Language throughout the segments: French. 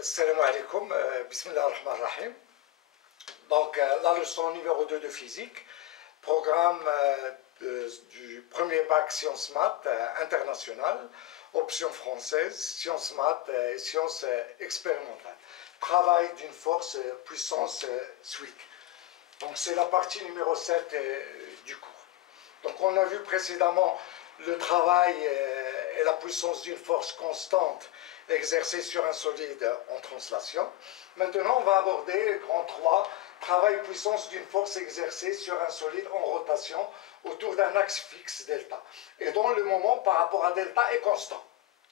Salam alaikum, bismillah ar-Rahman ar-Rahim. Donc la leçon numéro 2 de physique, programme du premier bac Sciences Maths international, option française, Sciences Maths et Sciences expérimentales. Travail d'une force puissance suite. Donc c'est la partie numéro 7 du cours. Donc on a vu précédemment le travail et la puissance d'une force constante exercée sur un solide en translation. Maintenant, on va aborder grand 3, travail et puissance d'une force exercée sur un solide en rotation autour d'un axe fixe delta, et dont le moment par rapport à delta est constant.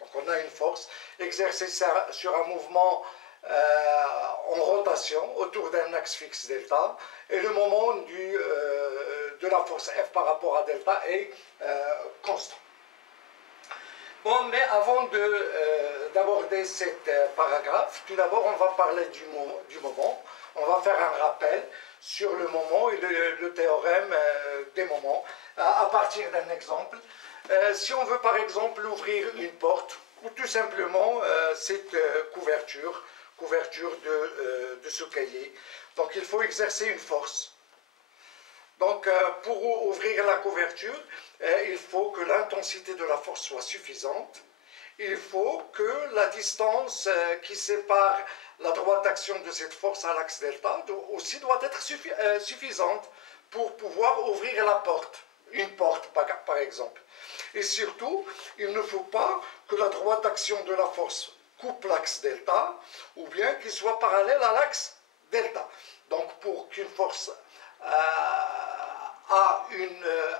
Donc on a une force exercée sur un mouvement en rotation autour d'un axe fixe delta, et le moment de la force F par rapport à delta est constant. Bon, mais avant d'aborder cette paragraphe, tout d'abord on va parler du moment. On va faire un rappel sur le moment et le théorème des moments à partir d'un exemple. Si on veut par exemple ouvrir une porte, ou tout simplement cette couverture de ce cahier, donc il faut exercer une force. Donc pour ouvrir la couverture, il faut que l'intensité de la force soit suffisante. Il faut que la distance qui sépare la droite d'action de cette force à l'axe delta aussi doit être suffisante pour pouvoir ouvrir la porte, une porte par exemple. Et surtout, il ne faut pas que la droite d'action de la force coupe l'axe delta, ou bien qu'il soit parallèle à l'axe delta. Donc pour qu'une force a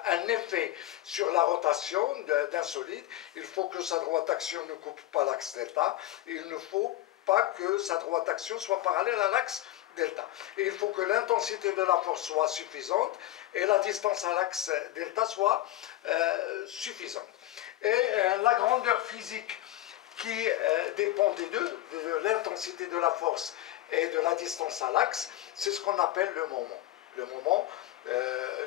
un effet sur la rotation d'un solide, il faut que sa droite d'action ne coupe pas l'axe delta, il ne faut pas que sa droite d'action soit parallèle à l'axe delta. Et il faut que l'intensité de la force soit suffisante et la distance à l'axe delta soit suffisante. Et la grandeur physique qui dépend des deux, de l'intensité de la force et de la distance à l'axe, c'est ce qu'on appelle le moment. Le moment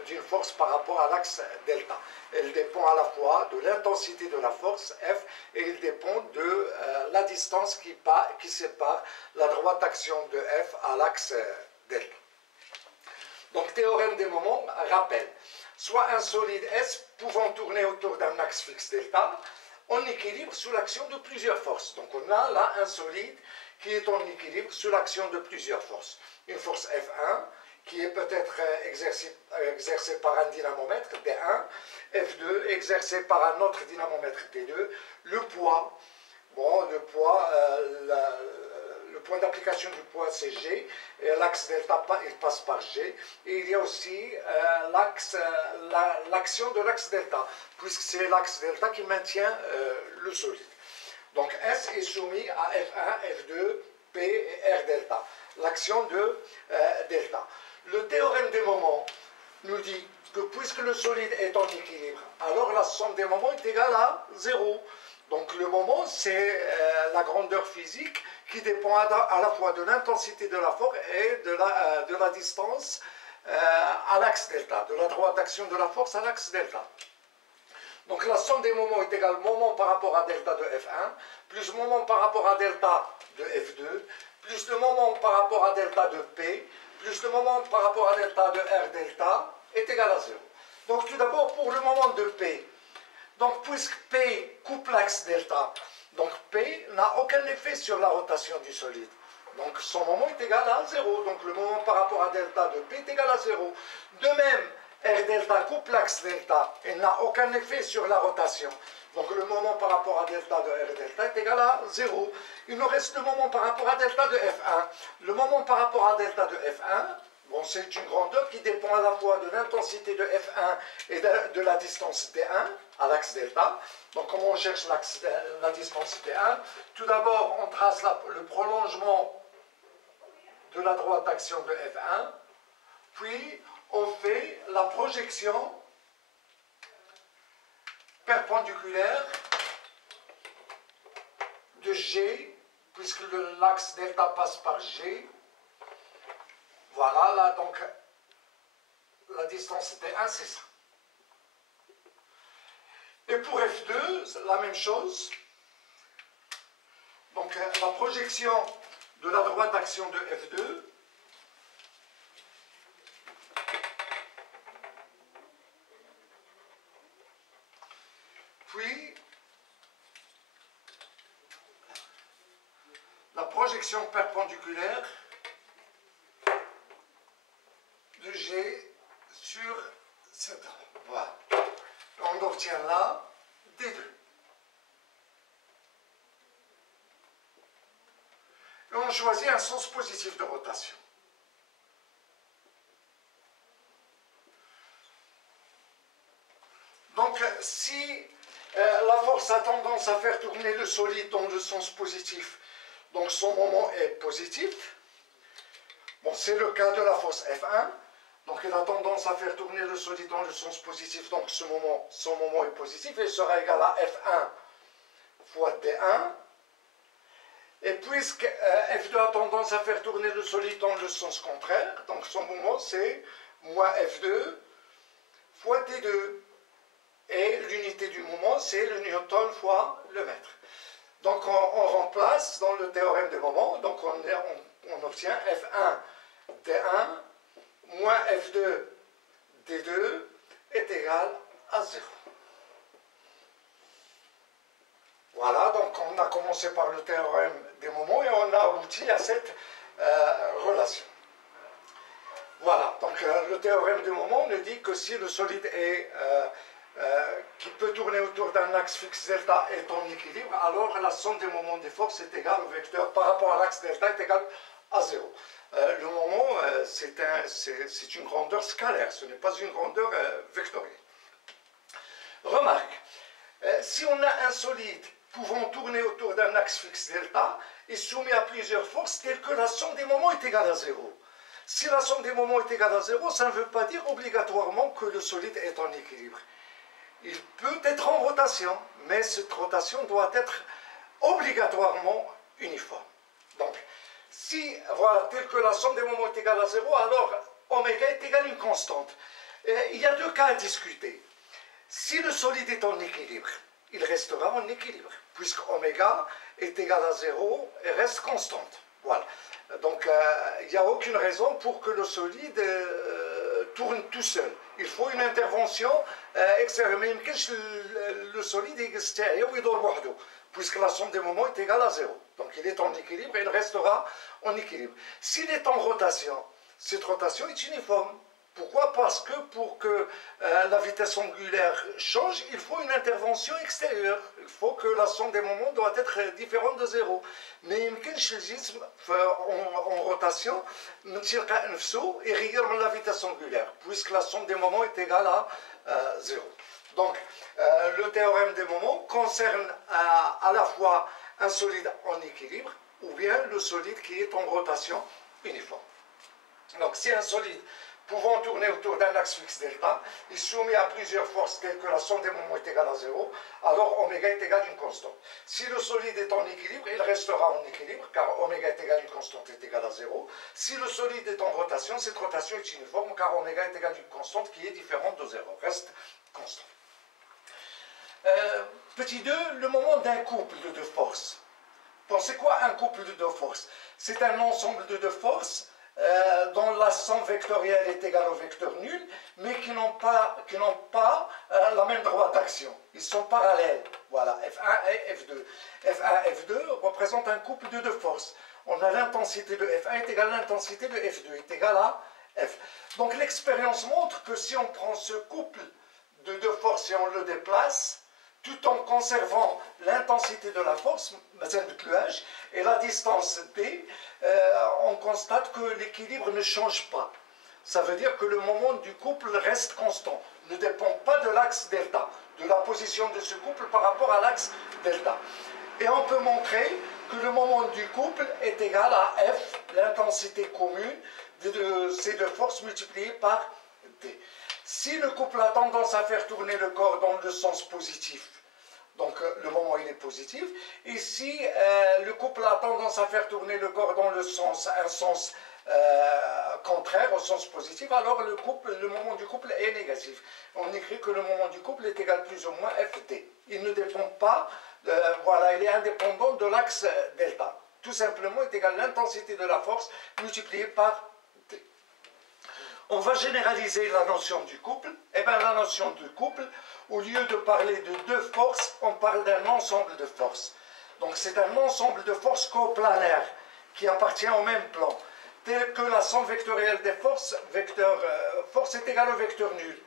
d'une force par rapport à l'axe delta. Elle dépend à la fois de l'intensité de la force F et il dépend de la distance qui sépare la droite d'action de F à l'axe delta. Donc théorème des moments, rappel. Soit un solide S pouvant tourner autour d'un axe fixe delta en équilibre sous l'action de plusieurs forces. Donc on a là un solide qui est en équilibre sous l'action de plusieurs forces. Une force F1 qui est peut-être exercée par un dynamomètre D1, F2 exercé par un autre dynamomètre D2, le poids, le point d'application du poids c'est G, et l'axe delta il passe par G, et il y a aussi l'action de l'axe delta, puisque c'est l'axe delta qui maintient le solide. Donc S est soumis à F1, F2, P et R delta, l'action de delta. Le théorème des moments nous dit que puisque le solide est en équilibre, alors la somme des moments est égale à 0. Donc le moment, c'est la grandeur physique qui dépend à la fois de l'intensité de la force et de la distance à l'axe delta, de la droite d'action de la force à l'axe delta. Donc la somme des moments est égale moment par rapport à delta de F1, plus moment par rapport à delta de F2, plus le moment par rapport à delta de P, plus le moment par rapport à delta de R delta est égal à 0. Donc tout d'abord pour le moment de P, donc puisque P coupe l'axe delta, donc P n'a aucun effet sur la rotation du solide. Donc son moment est égal à 0, donc le moment par rapport à delta de P est égal à 0. De même, R delta coupe l'axe delta et n'a aucun effet sur la rotation. Donc le moment par rapport à delta de R delta est égal à 0. Il nous reste le moment par rapport à delta de F1. Le moment par rapport à delta de F1, bon, c'est une grandeur qui dépend à la fois de l'intensité de F1 et de la distance D1 à l'axe delta. Donc comment on cherche la distance D1? Tout d'abord, on trace le prolongement de la droite d'action de F1, puis on fait la projection perpendiculaire de G, puisque l'axe delta passe par G. Voilà, là donc la distance D1, c'est ça. Et pour F2, c'est la même chose. Donc la projection de la droite action de F2 puis la projection perpendiculaire de G sur cette droite. Voilà. On obtient là D2. Et on choisit un sens positif de rotation. Donc, si la force a tendance à faire tourner le solide dans le sens positif, donc son moment est positif, bon, c'est le cas de la force F1, donc elle a tendance à faire tourner le solide dans le sens positif, donc son moment est positif, il sera égal à F1 fois D1. Et puisque F2 a tendance à faire tourner le solide dans le sens contraire, donc son moment c'est moins F2 fois D2. Et l'unité du moment c'est le Newton fois le mètre. Donc on remplace dans le théorème des moments, donc on obtient F1 D1 moins F2 D2 est égal à 0. Voilà, donc on a commencé par le théorème des moments et on a abouti à cette relation. Voilà, donc le théorème des moments nous dit que si le solide est, qui peut tourner autour d'un axe fixe delta est en équilibre, alors la somme des moments des forces est égale au vecteur par rapport à l'axe delta est égale à 0. Le moment, c'est une grandeur scalaire, ce n'est pas une grandeur vectorielle. Remarque, si on a un solide pouvant tourner autour d'un axe fixe delta et soumis à plusieurs forces telles que la somme des moments est égale à 0. Si la somme des moments est égale à 0, ça ne veut pas dire obligatoirement que le solide est en équilibre. Il peut être en rotation, mais cette rotation doit être obligatoirement uniforme. Donc, si, voilà, tel que la somme des moments est égale à 0, alors oméga est égal à une constante. Et il y a deux cas à discuter. Si le solide est en équilibre, il restera en équilibre, puisque oméga est égal à 0 et reste constante. Voilà. Donc, il n'y a aucune raison pour que le solide tourne tout seul. Il faut une intervention extérieure. Mais le solide est extérieur, puisque la somme des moments est égale à 0. Donc, il est en équilibre et il restera en équilibre. S'il est en rotation, cette rotation est uniforme. Pourquoi? Parce que pour que la vitesse angulaire change, il faut une intervention extérieure. Il faut que la somme des moments doit être différente de 0. Mais en rotation, il régulière la vitesse angulaire, puisque la somme des moments est égale à 0. Donc, le théorème des moments concerne à la fois un solide en équilibre ou bien le solide qui est en rotation uniforme. Donc, si un solide pouvant tourner autour d'un axe fixe delta, est soumis à plusieurs forces telles que la somme des moments est égale à 0, alors oméga est égal à une constante. Si le solide est en équilibre, il restera en équilibre, car oméga est égal à une constante est égal à 0. Si le solide est en rotation, cette rotation est uniforme, car oméga est égal à une constante qui est différente de 0, reste constante. Petit 2, le moment d'un couple de deux forces. Bon, c'est quoi un couple de deux forces? C'est un ensemble de deux forces dont la somme vectorielle est égale au vecteur nul, mais qui n'ont pas la même droite d'action. Ils sont parallèles. Voilà, F1 et F2. F1 et F2 représentent un couple de deux forces. On a l'intensité de F1 est égale à l'intensité de F2, est égale à F. Donc l'expérience montre que si on prend ce couple de deux forces et on le déplace, tout en conservant l'intensité de la force, et la distance d, on constate que l'équilibre ne change pas. Ça veut dire que le moment du couple reste constant, ne dépend pas de l'axe delta, de la position de ce couple par rapport à l'axe delta. Et on peut montrer que le moment du couple est égal à F, l'intensité commune de ces deux forces multipliées par d. Si le couple a tendance à faire tourner le corps dans le sens positif, donc le moment il est positif, et si le couple a tendance à faire tourner le corps dans un sens contraire au sens positif, alors le moment du couple est négatif. On écrit que le moment du couple est égal plus ou moins Ft. Il ne dépend pas, voilà, il est indépendant de l'axe delta. tout simplement est égal à l'intensité de la force multipliée par T. On va généraliser la notion du couple. Eh bien, la notion du couple, au lieu de parler de deux forces, on parle d'un ensemble de forces. Donc c'est un ensemble de forces coplanaires qui appartient au même plan, tel que la somme vectorielle des forces, force est égale au vecteur nul.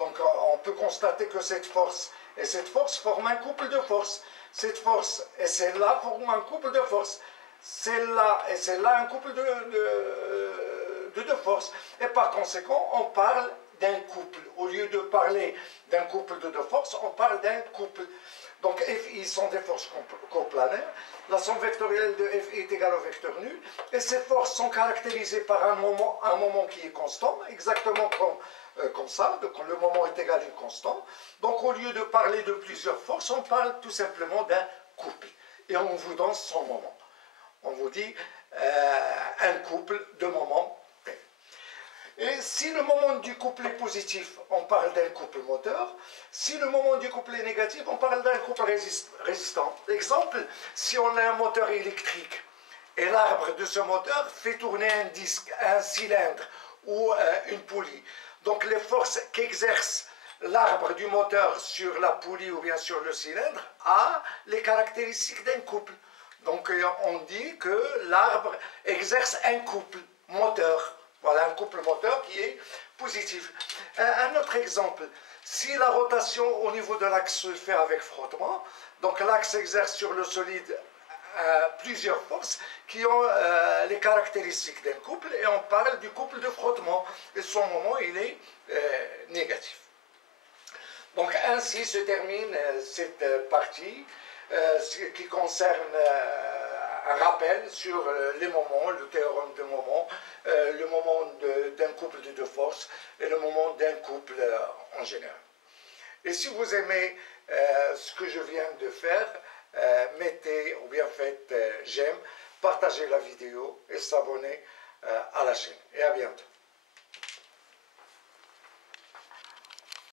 Donc on peut constater que cette force et cette force forment un couple de forces. Cette force et celle-là forment un couple de forces. Celle-là et celle-là un couple de forces. Et par conséquent, on parle d'un couple. Au lieu de parler d'un couple de deux forces, on parle d'un couple. Donc Fi sont des forces coplanaires. La somme vectorielle de Fi est égale au vecteur nul. Et ces forces sont caractérisées par un moment qui est constant, exactement comme ça. Donc le moment est égal à une constante. Donc au lieu de parler de plusieurs forces, on parle tout simplement d'un couple. Et on vous donne son moment. On vous dit un couple de moments. Et si le moment du couple est positif, on parle d'un couple moteur. Si le moment du couple est négatif, on parle d'un couple résistant. Exemple, si on a un moteur électrique et l'arbre de ce moteur fait tourner un disque, un cylindre ou une poulie. Donc les forces qu'exerce l'arbre du moteur sur la poulie ou bien sur le cylindre a les caractéristiques d'un couple. Donc on dit que l'arbre exerce un couple moteur. Voilà un couple moteur qui est positif. Un autre exemple, si la rotation au niveau de l'axe se fait avec frottement, donc l'axe exerce sur le solide plusieurs forces qui ont les caractéristiques d'un couple et on parle du couple de frottement et son moment il est négatif. Donc ainsi se termine cette partie qui concerne un rappel sur les moments, le théorème de moment, le moment d'un couple de deux forces et le moment d'un couple en général. Et si vous aimez ce que je viens de faire, mettez ou bien faites j'aime, partagez la vidéo et s'abonnez à la chaîne. Et à bientôt.